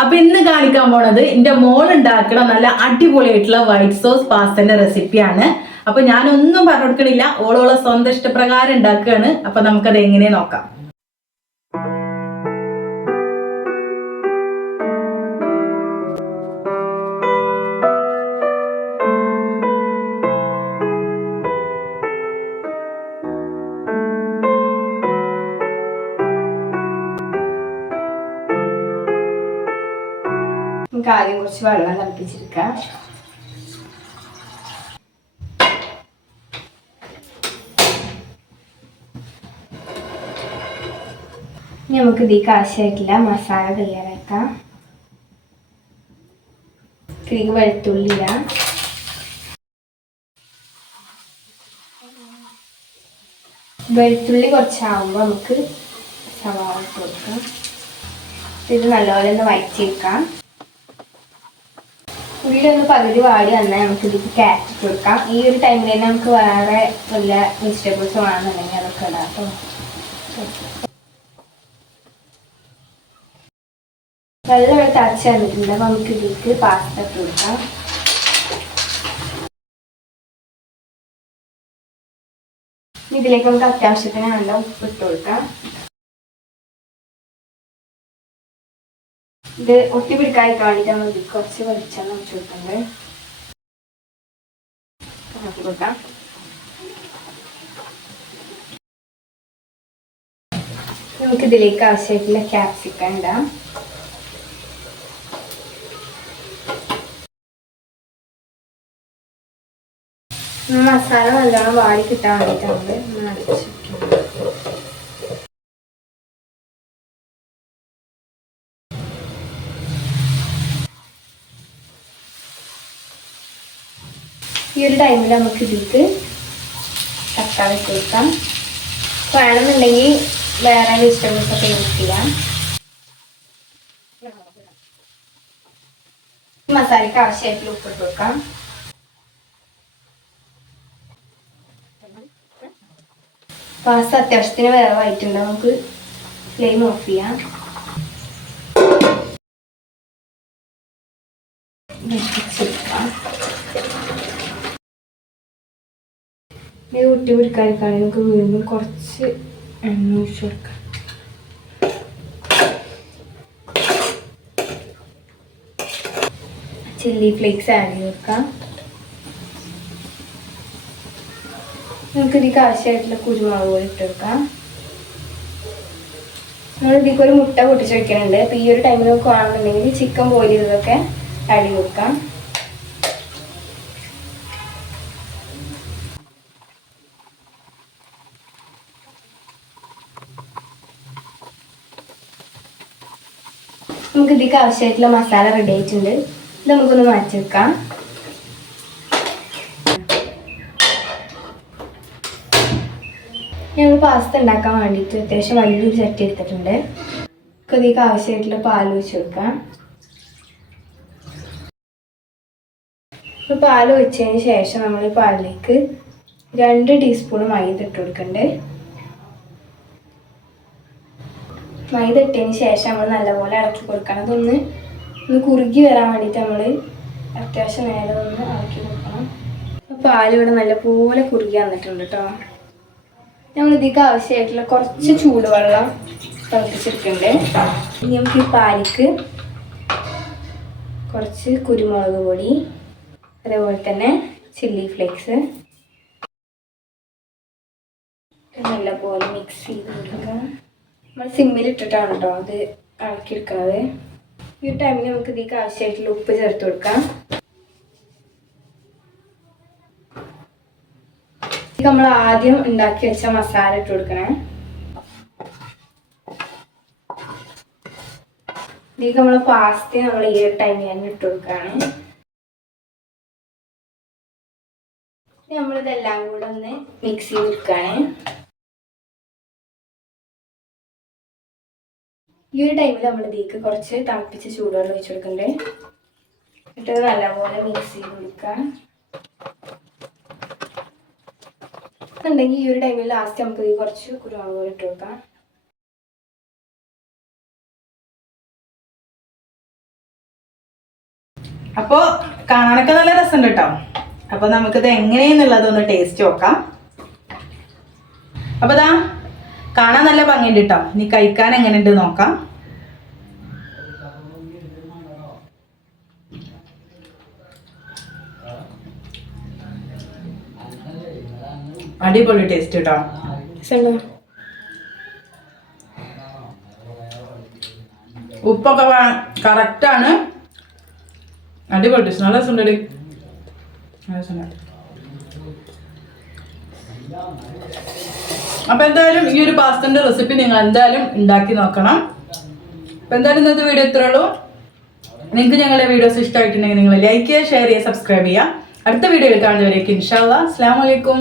അപ്പൊ ഇന്ന് കാണിക്കാൻ പോണത് എന്റെ മോൾ ഉണ്ടാക്കണ നല്ല അടിപൊളിയായിട്ടുള്ള വൈറ്റ് സോസ് പാസ്തന്റെ റെസിപ്പിയാണ് അപ്പൊ ഞാനൊന്നും പറഞ്ഞു കൊടുക്കണില്ല. ഓളോളെ സ്വന്തം ഇഷ്ടപ്രകാരം ഉണ്ടാക്കുകയാണ്. അപ്പൊ നമുക്കത് എങ്ങനെ നോക്കാം. നമുക്ക് ആദ്യം കുറച്ച് വെള്ളം തിളപ്പിച്ചെടുക്കാം നമുക്ക് ഇതിലേക്ക് ആവശ്യമായിട്ടുള്ള മസാല തയ്യാറാക്കാം. ഇതിലേക്ക് വെളുത്തുള്ളി വെളുത്തുള്ളി കുറച്ചാവുമ്പോൾ നമുക്ക് സവാള ഇട്ട് കൊടുക്കാം. ഇത് നല്ലപോലെ ഒന്ന് വഴറ്റിയെടുക്കാം ഉള്ളി ഒന്ന് പകുതി വാടി വന്നാൽ നമുക്ക് ഇതിലേക്ക് ക്യാരറ്റ് കൊടുക്കാം. ഈ ഒരു ടൈമിൽ തന്നെ നമുക്ക് വേറെ വല്ല വെജിറ്റബിൾസ് വേണമെന്നുണ്ടെങ്കിൽ അതൊക്കെ ഇടാം കേട്ടോ വെള്ളം ഇവിടെ തിളച്ച് തന്നിട്ടുണ്ട് അപ്പോൾ നമുക്ക് ഇതിലേക്ക് പാസ്ത കൊടുക്കാം. ഇതിലേക്ക് നമുക്ക് അത്യാവശ്യത്തിന് നല്ല ഉപ്പ് ഇട്ട് കൊടുക്കാം. ഇത് ഒട്ടിപ്പിടിക്കായി കാണിക്കാൻ വേണ്ടി കുറച്ച് വെളിച്ചെണ്ണ വെച്ച് കൊടുക്കുന്നത് ആക്കി കൊടുക്കാം. നമുക്ക് ഇതിലേക്ക് ആവശ്യമായിട്ടുള്ള ക്യാപ്സിക്ക ഇടാം. മസാല നല്ലോണം വാടി കിട്ടാൻ വേണ്ടിയിട്ടാണ് നമ്മൾ അടച്ച് ഈ ഒരു ടൈമിൽ നമുക്ക് ഇതിലേക്ക് തക്കാളി കൊടുക്കാം. വേണമെന്നുണ്ടെങ്കിൽ വേറെ വെജിറ്റബിൾസ് ഒക്കെ യൂസ് ചെയ്യാം. മസാലയ്ക്ക് ആവശ്യമായിട്ടുള്ള ഉപ്പ് ഇട്ട് കൊടുക്കാം. സത്യാവശ്യത്തിന് അത്യാവശ്യത്തിന് വേവായിട്ടുണ്ട് നമുക്ക് ഫ്ലെയിം ഓഫ് ചെയ്യാം. ഇത് ഒട്ടി പിടിക്കാതിരിക്കാൻ നമുക്ക് വീണ്ടും കുറച്ച് എണ്ണ ഒഴിച്ചു കൊടുക്കാം. ചില്ലി ഫ്ലേക്സ് ആഡ് ചെയ്ത് കൊടുക്കാം. നമുക്ക് ഇതിലേക്ക് ആവശ്യമായിട്ടുള്ള കുരുമുളക് പൊടി ഇട്ട് കൊടുക്കാം. നമ്മൾ ഇതിലേക്ക് ഒരു മുട്ട പൊട്ടിച്ച് വെക്കുന്നുണ്ട് അപ്പോൾ ഈ ഒരു ടൈമിൽ നമുക്ക് വേണമെന്നുണ്ടെങ്കിൽ ചിക്കൻ ബോയിൽ ചെയ്തതൊക്കെ ആഡ് ചെയ്ത് കൊടുക്കാം. നമുക്ക് ഇതിലേക്ക് ആവശ്യമായിട്ടുള്ള മസാല റെഡി ആയിട്ടുണ്ട്. ഇത് നമുക്കൊന്ന് മാറ്റി വെക്കാം. ഞങ്ങൾ പാസ്ത ഉണ്ടാക്കാൻ വേണ്ടിയിട്ട് അത്യാവശ്യം വലിയൊരു ചട്ടി എടുത്തിട്ടുണ്ട്. നമുക്ക് ഇതിലേക്ക് ആവശ്യമായിട്ടുള്ള പാൽ ഒഴിച്ച് വെക്കാം പാൽ ഒഴിച്ചതിന് ശേഷം നമ്മൾ ഈ പാലിലേക്ക് രണ്ട് ടീസ്പൂൺ മൈദ ഇട്ട് കൊടുക്കണ്ടേ. മൈദ ഇട്ടതിന് ശേഷം നമ്മൾ നല്ലപോലെ ഇളക്കി കൊടുക്കണം. അതൊന്ന് ഒന്ന് കുറുകി വരാൻ വേണ്ടിയിട്ട് നമ്മൾ അത്യാവശ്യം നേരെ ഒന്ന് ഇളക്കി കൊടുക്കണം. പാൽ ഇവിടെ നല്ലപോലെ കുറുകി വന്നിട്ടുണ്ട് കേട്ടോ നമ്മൾ ഇതിലേക്ക് ആവശ്യമായിട്ടുള്ള കുറച്ച് ചൂടുവെള്ളം തിളപ്പിച്ചെടുക്കണ്ടേ ഇനി നമുക്ക് ഈ പാലിക്ക് കുറച്ച് കുരുമുളക് പൊടി അതേപോലെ തന്നെ ചില്ലി ഫ്ലേക്സ്. നല്ലപോലെ മിക്സ് ചെയ്ത് കൊടുക്കുക നമ്മൾ സിമ്മിൽ ഇട്ടിട്ടാണ് കേട്ടോ അത് ഇളക്കിയെടുക്കുന്നത് ഈ ഒരു ടൈമിൽ നമുക്ക് ഇതിലേക്ക് ആവശ്യമായിട്ടുള്ള ഉപ്പ് ചേർത്ത് കൊടുക്കാം. നമ്മൾ ആദ്യം ഉണ്ടാക്കി വെച്ച മസാല ഇട്ട് കൊടുക്കണേ. ഇതിലേക്ക് നമ്മൾ പാസ്ത നമ്മൾ ഈ ഒരു ടൈമിൽ തന്നെ ഇട്ട് കൊടുക്കുകയാണ്. നമ്മളിതെല്ലാം കൂടെ ഒന്ന് മിക്സ് ചെയ്ത് ഈ ഒരു ടൈമിൽ നമ്മൾ ഇതിലേക്ക് കുറച്ച് തിളപ്പിച്ച് ചൂടുവെള്ളം ഒഴിച്ചു കൊടുക്കണ്ടേ? എന്നിട്ട് നല്ലപോലെ മിക്സ് ചെയ്ത് കൊടുക്കാം ഉണ്ടെങ്കിൽ ഈ ഒരു ടൈമിൽ ലാസ്റ്റ് നമുക്ക് കുറച്ച് കുരുമുളക് പോലെ ഇട്ട് കൊടുക്കാം. അപ്പോൾ കാണാനൊക്കെ നല്ല രസമുണ്ട് കേട്ടോ. അപ്പൊ നമുക്കിത് എങ്ങനെയെന്നുള്ളതൊന്ന് ടേസ്റ്റ് നോക്കാം. അപ്പൊ ഇതാ കാണാൻ നല്ല ഭംഗിയുണ്ട് കേട്ടോ ഇനി കഴിക്കാൻ എങ്ങനെയുണ്ട് നോക്കാം. അടിപൊളി ടേസ്റ്റ് കേട്ടോ രസമുണ്ടോ ഉപ്പൊക്കെ കറക്റ്റാണ് അടിപൊളി ടേസ്റ്റ് നല്ല രസമുണ്ടടി നല്ല രസമുണ്ട്. അപ്പൊ എന്തായാലും ഈ ഒരു പാസ്തന്റെ റെസിപ്പി നിങ്ങൾ എന്തായാലും ഉണ്ടാക്കി നോക്കണം. അപ്പൊ എന്തായാലും ഇന്നത്തെ വീഡിയോ ഇത്രേ ഉള്ളൂ. നിങ്ങൾക്ക് ഞങ്ങളുടെ വീഡിയോസ് ഇഷ്ടമായിട്ടുണ്ടെങ്കിൽ നിങ്ങൾ ലൈക്ക് ചെയ്യുക ഷെയർ ചെയ്യുക സബ്സ്ക്രൈബ് ചെയ്യുക. അടുത്ത വീഡിയോയിൽ കാണുന്നവരേക്ക്. ഇൻഷാല്ല അസ്സാം വലൈക്കും